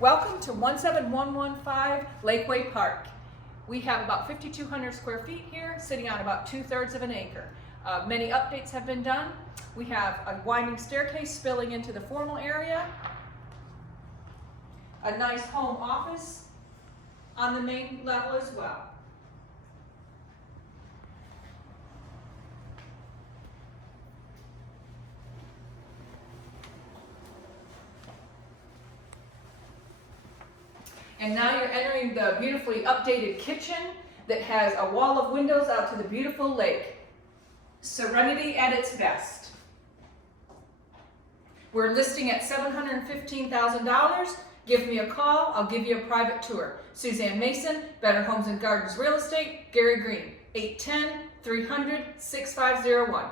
Welcome to 17115 Lakeway Park. We have about 5,200 square feet here, sitting on about 2/3 of an acre. Many updates have been done. We have a winding staircase spilling into the formal area, a nice home office on the main level as well. And now you're entering the beautifully updated kitchen that has a wall of windows out to the beautiful lake. Serenity at its best. We're listing at $715,000. Give me a call, I'll give you a private tour. Suzanne Mason, Better Homes and Gardens Real Estate, Gary Green, 810-300-6501.